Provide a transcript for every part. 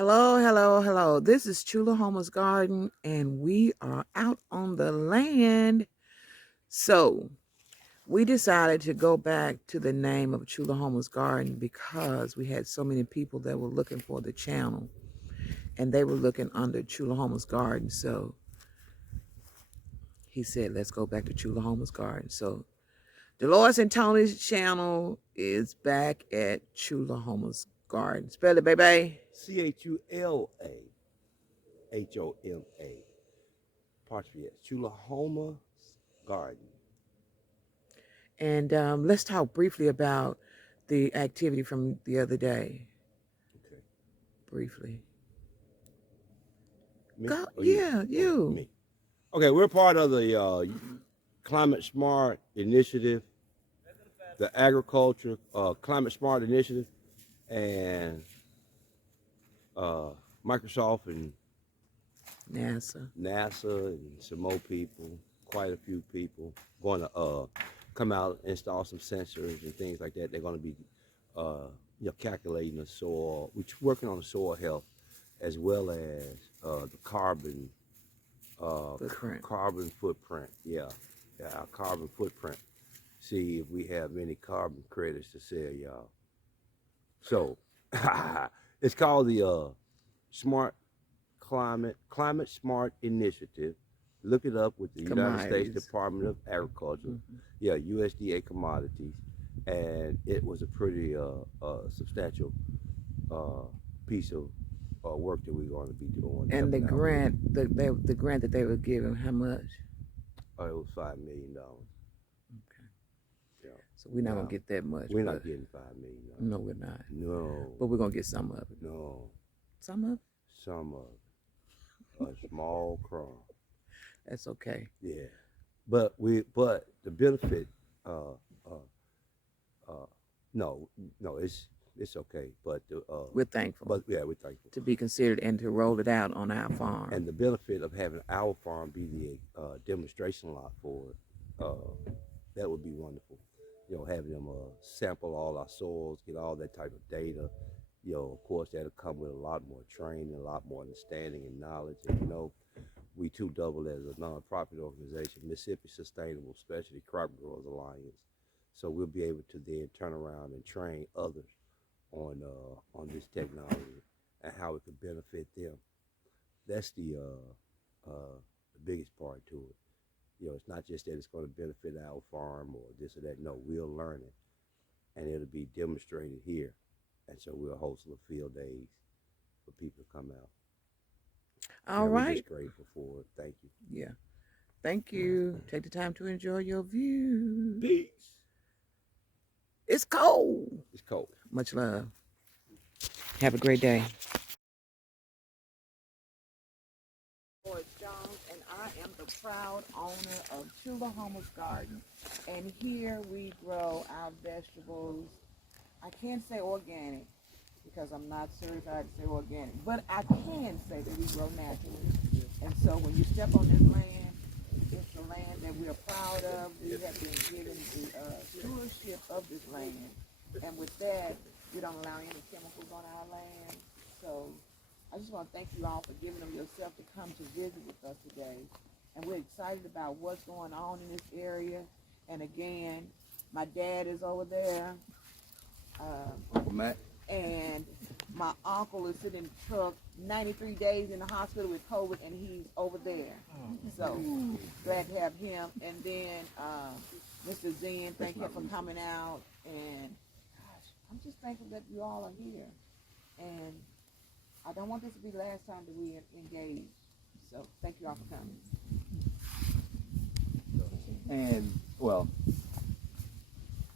Hello, hello, hello. This is Chulahomas Garden, and we are out on the land. So, we decided to go back to the name of Chulahomas Garden because we had so many people that were looking for the channel, and they were looking under Chulahomas Garden. So, he said, let's go back to Chulahomas Garden. So, Dolores and Tony's channel is back at Chulahomas Garden. Spell it, baby. Chulahoma, apostrophe S, Chulahoma's Garden. And let's talk briefly about the activity from the other day. Okay. Briefly. Me? Go, Or yeah, Okay, you. me. Okay, we're part of the Climate-Smart Initiative, the Agriculture Climate-Smart Initiative, and Microsoft and NASA and some more people, quite a few people, going to come out and install some sensors and things like that. They're going to be calculating the soil. We're working on the soil health as well as the carbon footprint. Yeah, our carbon footprint. See if we have any carbon credits to sell, y'all. So it's called the Smart Climate Smart Initiative. Look it up with the United States Department of Agriculture. Yeah, USDA Commodities, and it was a pretty substantial piece of work that we're going to be doing. And the grant, the grant that they were giving, how much? It was $5 million. Okay. Yeah. So we're not gonna get that much. We're not getting $5 million. No, we're not. No. But we're gonna get some of it. No. Some of it? Some of it. A small crumb. That's okay. Yeah. But the benefit, no, it's okay. But we're thankful. But yeah, we're thankful to be considered and to roll it out on our farm. And the benefit of having our farm be the demonstration lot for it, that would be wonderful. You know, having them sample all our soils, get all that type of data. You know, of course, that'll come with a lot more training, a lot more understanding and knowledge. And you know, we too double as a nonprofit organization, Mississippi Sustainable Specialty Crop Growers Alliance. So we'll be able to then turn around and train others on this technology and how it could benefit them. That's the biggest part to it. You know, it's not just that it's going to benefit our farm or this or that. No, we'll learn it, and it'll be demonstrated here. And so we'll host little field days for people to come out. All right. We're just grateful for it. Thank you. Yeah. Thank you. Take the time to enjoy your view. Peace. It's cold. It's cold. Much love. Have a great day. Jones, and I am the proud owner of Chulahoma's Garden. And here we grow our vegetables. I can't say organic because I'm not certified to say organic, but I can say that we grow naturally. And so when you step on this land, it's the land that we are proud of. We have been given the stewardship of this land. And with that, we don't allow any chemicals on our land. So I just want to thank you all for giving them yourself to come to visit with us today. And we're excited about what's going on in this area. And again, my dad is over there. Uncle Matt. And my uncle is sitting in the truck 93 days in the hospital with COVID, and he's over there. So glad to have him. And then Mr. Zen, thank you for coming out. And gosh, I'm just thankful that you all are here. And I don't want this to be the last time that we engage. So thank you all for coming. And well,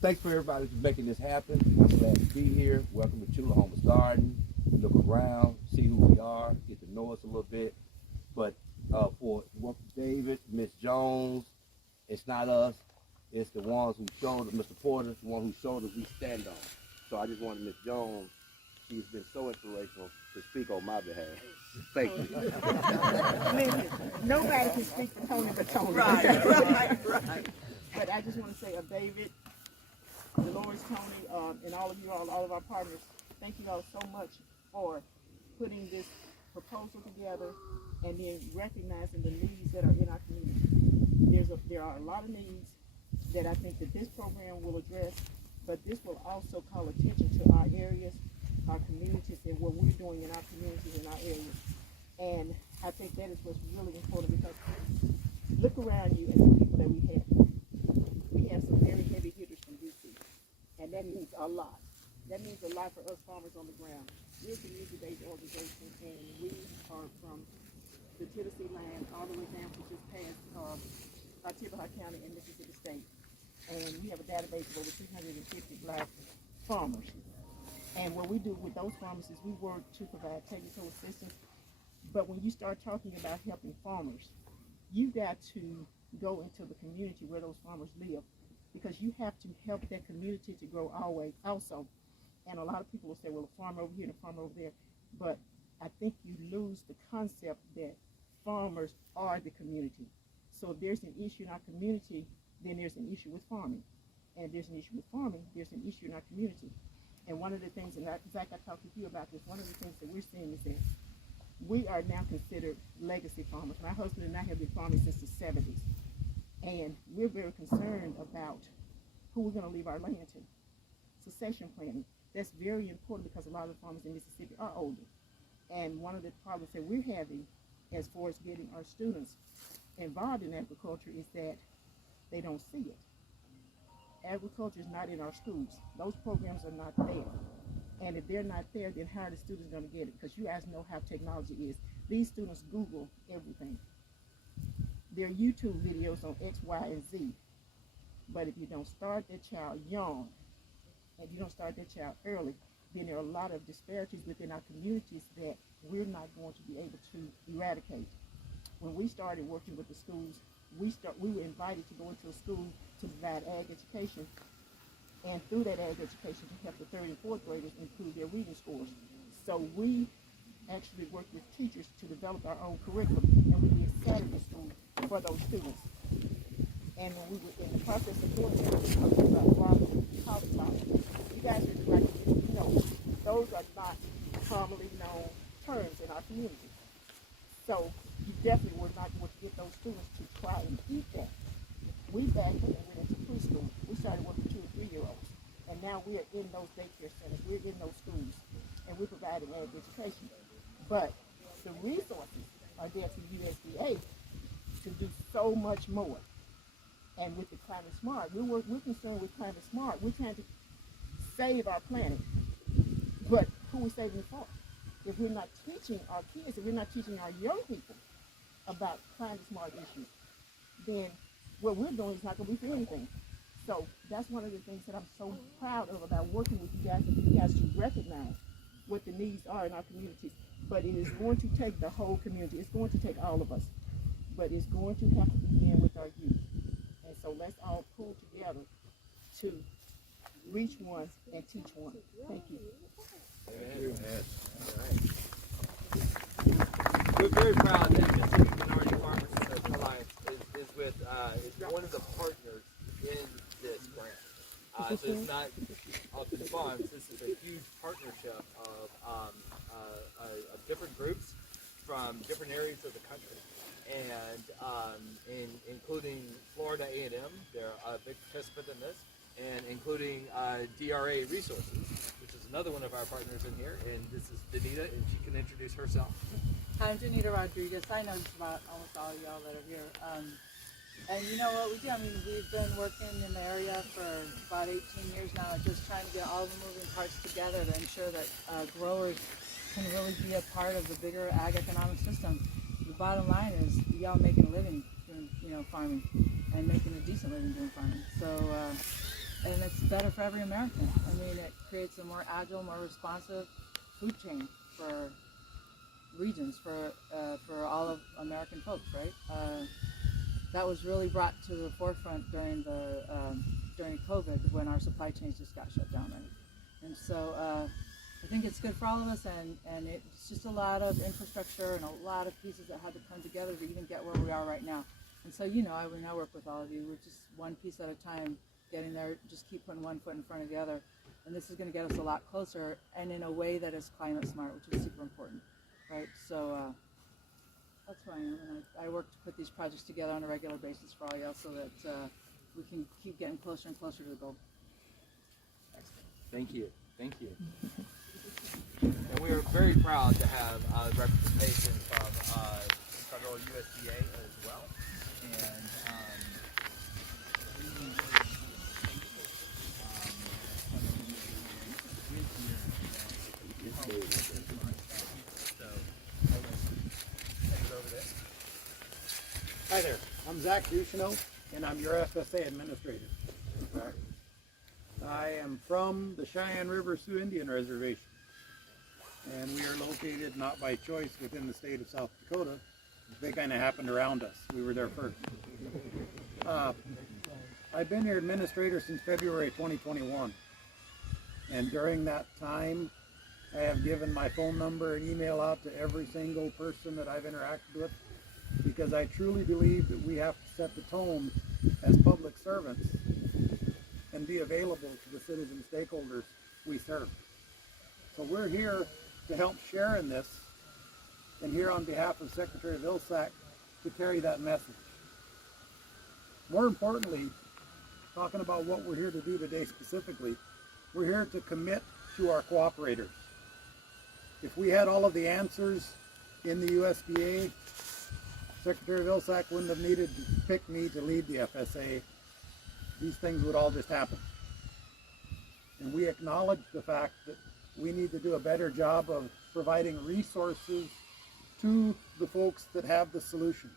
thanks for everybody for making this happen. I'm glad to be here. Welcome to Chulahoma's Garden. Look around, see who we are, get to know us a little bit. But for David, Miss Jones, it's not us. It's the ones who showed us, Mr. Porter, the one who showed us we stand on. So I just wanted Miss Jones. She's been so inspirational to speak on my behalf. Thank you. Listen, nobody can speak for Tony but Tony. Right. But I just want to say, David, Dolores, Tony, and all of you all, all of our partners, thank you all so much for putting this proposal together and then recognizing the needs that are in our community. There are a lot of needs that I think that this program will address, but this will also call attention to our areas, our communities, and what we're doing in our communities and our areas. And I think that is what's really important, because look around you at the people that we have. We have some very heavy hitters from DC, and that means a lot. That means a lot for us farmers on the ground. We're a community-based organization, and we are from the Tennessee land all the way down to just past Chulahoma County in Mississippi State. And we have a database of over 350 black farmers. And what we do with those farmers is we work to provide technical assistance. But when you start talking about helping farmers, you got to go into the community where those farmers live, because you have to help that community to grow always also. And a lot of people will say, well, a farmer over here and a farmer over there. But I think you lose the concept that farmers are the community. So if there's an issue in our community, then there's an issue with farming. And if there's an issue with farming, there's an issue in our community. And one of the things, and Zach, I talked with you about this, one of the things that we're seeing is that we are now considered legacy farmers. My husband and I have been farming since the 70s. And we're very concerned about who we're going to leave our land to. Succession planning. That's very important, because a lot of the farmers in Mississippi are older. And one of the problems that we're having as far as getting our students involved in agriculture is that they don't see it. Agriculture is not in our schools. Those programs are not there. And if they're not there, then how are the students going to get it? Because you guys know how technology is. These students Google everything. There are YouTube videos on X, Y, and Z. But if you don't start that child young, and you don't start that child early, then there are a lot of disparities within our communities that we're not going to be able to eradicate. When we started working with the schools, we were invited to go into a school to provide ag education, and through that ag education to help the 3rd and 4th graders improve their reading scores. So we actually worked with teachers to develop our own curriculum, and we did Saturday school for those students. And when we were in the process of doing that, we talked about cauliflower. You guys are like, those are not commonly known terms in our community. So you definitely were not going to get those students to try and eat that. We back then went into preschool. We started working with 2 and 3-year-olds. And now we are in those daycare centers. We're in those schools. And we're providing ag education. But the resources are there to USDA to do so much more. And with the Climate-Smart, we're concerned with Climate-Smart. We're trying to save our planet. But who are we saving it for? If we're not teaching our kids, if we're not teaching our young people about Climate-Smart issues, then what we're doing is not going to be for anything. So that's one of the things that I'm so proud of about working with you guys, and for you guys to recognize what the needs are in our communities. But it is going to take the whole community. It's going to take all of us. But it's going to have to begin with our youth. And so let's all pull together to reach one and teach one. Thank you. We're very proud that Mississippi Minority Farmers Alliance is one of the partners in this grant. So it's not Upton Farms. This is a huge partnership of different groups from different areas of the country, and including Florida A&M. They're a big participant in this, and including Dra Resources, which is another one of our partners in here. And this is Danita, and she can introduce herself. Hi, I'm Danita Rodriguez. I know just about almost all of y'all that are here. And you know what we do? I mean, we've been working in the area for about 18 years now, just trying to get all the moving parts together to ensure that growers can really be a part of the bigger ag economic system. The bottom line is y'all making a living doing, farming, and making a decent living doing farming. So, and it's better for every American. I mean, it creates a more agile, more responsive food chain for regions, for all of American folks, right? That was really brought to the forefront during COVID, when our supply chains just got shut down, right? And so I think it's good for all of us, and it's just a lot of infrastructure and a lot of pieces that had to come together to even get where we are right now. And so, I work with all of you. We're just one piece at a time getting there, just keep putting one foot in front of the other. And this is going to get us a lot closer, and in a way that is climate smart, which is super important, right? So that's who I am, and I work to put these projects together on a regular basis for all y'all so that we can keep getting closer and closer to the goal. Excellent. Thank you. Thank you. And we are very proud to have representation from federal USDA as well. And Hi there, I'm Zach Ducheneau, and I'm your FSA administrator. I am from the Cheyenne River Sioux Indian Reservation, and we are located not by choice within the state of South Dakota. They kind of happened around us. We were there first. I've been your administrator since February 2021, and during that time, I have given my phone number and email out to every single person that I've interacted with, because I truly believe that we have to set the tone as public servants and be available to the citizen stakeholders we serve. So we're here to help share in this, and here on behalf of Secretary Vilsack to carry that message. More importantly, talking about what we're here to do today specifically, we're here to commit to our cooperators. If we had all of the answers in the USDA, Secretary Vilsack wouldn't have needed to pick me to lead the FSA. These things would all just happen. And we acknowledge the fact that we need to do a better job of providing resources to the folks that have the solutions.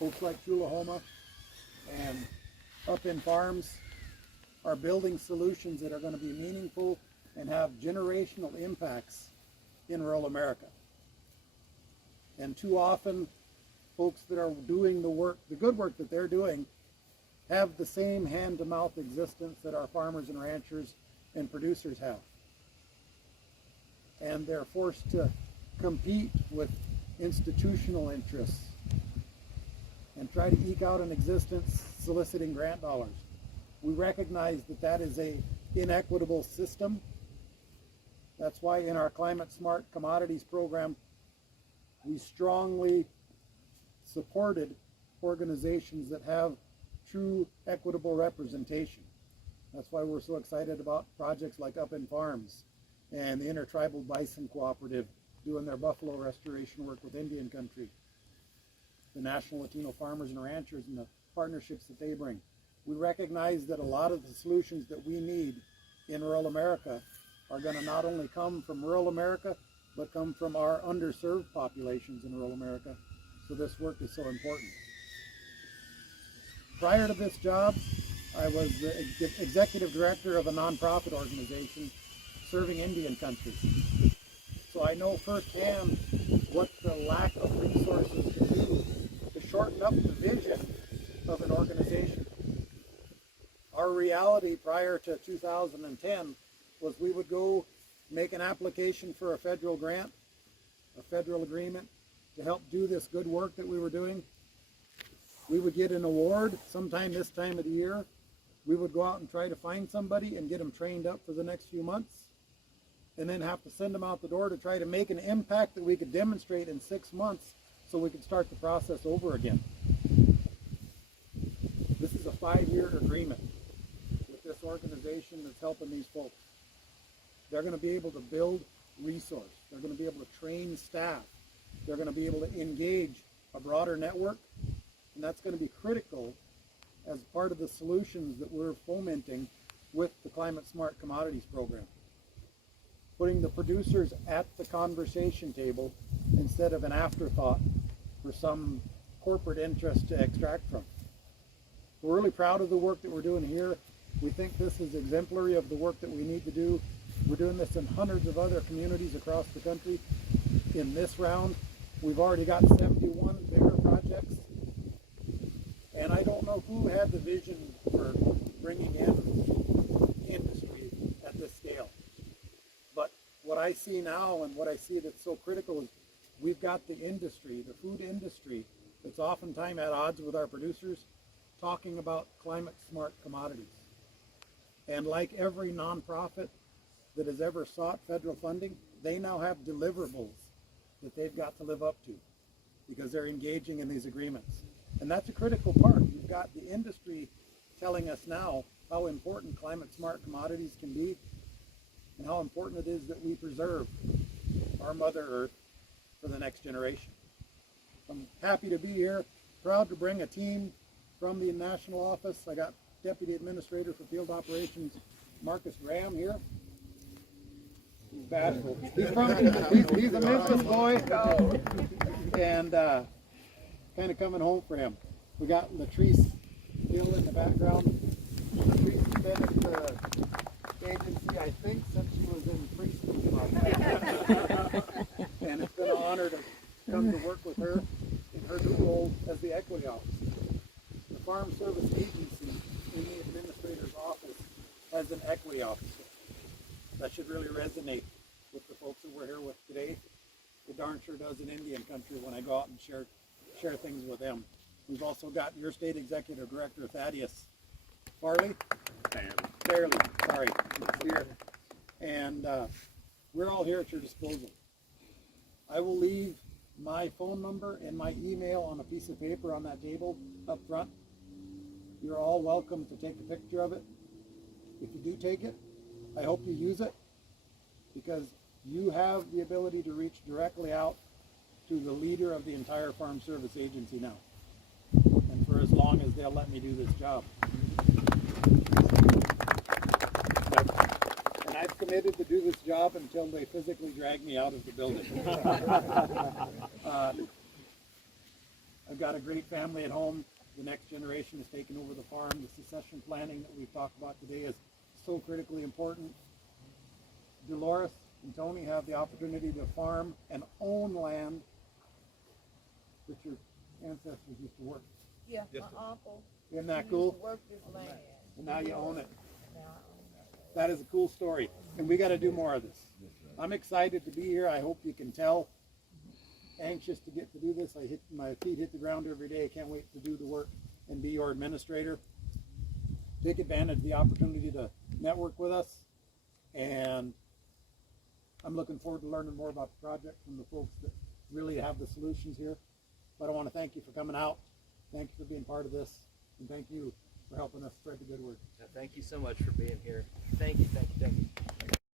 Folks like Chulahoma and Up in Farms are building solutions that are going to be meaningful and have generational impacts in rural America. And too often, folks that are doing the work, the good work that they're doing, have the same hand-to-mouth existence that our farmers and ranchers and producers have. And they're forced to compete with institutional interests and try to eke out an existence soliciting grant dollars. We recognize that that is an inequitable system. That's why in our Climate-Smart Commodities program, we strongly supported organizations that have true equitable representation. That's why we're so excited about projects like Up in Farms and the Intertribal Bison Cooperative doing their buffalo restoration work with Indian country, the National Latino Farmers and Ranchers and the partnerships that they bring. We recognize that a lot of the solutions that we need in rural America are going to not only come from rural America, but come from our underserved populations in rural America. So this work is so important. Prior to this job, I was the executive director of a nonprofit organization serving Indian country. So I know firsthand what the lack of resources can do to shorten up the vision of an organization. Our reality prior to 2010 was we would go make an application for a federal grant, a federal agreement to help do this good work that we were doing. We would get an award sometime this time of the year. We would go out and try to find somebody and get them trained up for the next few months, and then have to send them out the door to try to make an impact that we could demonstrate in 6 months so we could start the process over again. This is a 5-year agreement with this organization that's helping these folks. They're going to be able to build resource. They're going to be able to train staff. They're going to be able to engage a broader network, and that's going to be critical as part of the solutions that we're fomenting with the Climate-Smart Commodities program. Putting the producers at the conversation table instead of an afterthought for some corporate interest to extract from. We're really proud of the work that we're doing here. We think this is exemplary of the work that we need to do. We're doing this in hundreds of other communities across the country. In this round, we've already got 71 bigger projects. And I don't know who had the vision for bringing in industry at this scale. But what I see now and what I see that's so critical is we've got the industry, the food industry, that's oftentimes at odds with our producers. talking about climate-smart commodities. And like every nonprofit that has ever sought federal funding, they now have deliverables that they've got to live up to because they're engaging in these agreements. And that's a critical part. You've got the industry telling us now how important climate-smart commodities can be and how important it is that we preserve our Mother Earth for the next generation. I'm happy to be here, proud to bring a team from the national office. I got Deputy Administrator for Field Operations, Marcus Graham here. He's bad. He's a Memphis boy, and kind of coming home for him. We got Latrice Hill in the background. Latrice has been at the agency, I think, since she was in preschool. And it's been an honor to come to work with her in her new role as the equity officer. The Farm Service Agency in the administrator's office has an equity officer. That should really resonate with the folks that we're here with today. It darn sure does in Indian country when I go out and share things with them. We've also got your state executive director, Thaddeus Farley. Fairly, sorry, he's here. And we're all here at your disposal. I will leave my phone number and my email on a piece of paper on that table up front. You're all welcome to take a picture of it. If you do take it, I hope you use it because you have the ability to reach directly out to the leader of the entire Farm Service Agency now, and for as long as they'll let me do this job. And I've committed to do this job until they physically drag me out of the building. I've got a great family at home. The next generation has taken over the farm. The succession planning that we've talked about today is so critically important. Dolores and Tony have the opportunity to farm and own land that your ancestors used to work. Yeah, my uncle. Isn't that cool? Used to work this land. And now you own it. That is a cool story. And we got to do more of this. I'm excited to be here. I hope you can tell. Anxious to get to do this. My feet hit the ground every day. I can't wait to do the work and be your administrator. Take advantage of the opportunity to network with us. And I'm looking forward to learning more about the project from the folks that really have the solutions here. But I want to thank you for coming out. Thank you for being part of this. And thank you for helping us spread the good word. Thank you so much for being here. Thank you, thank you, thank you.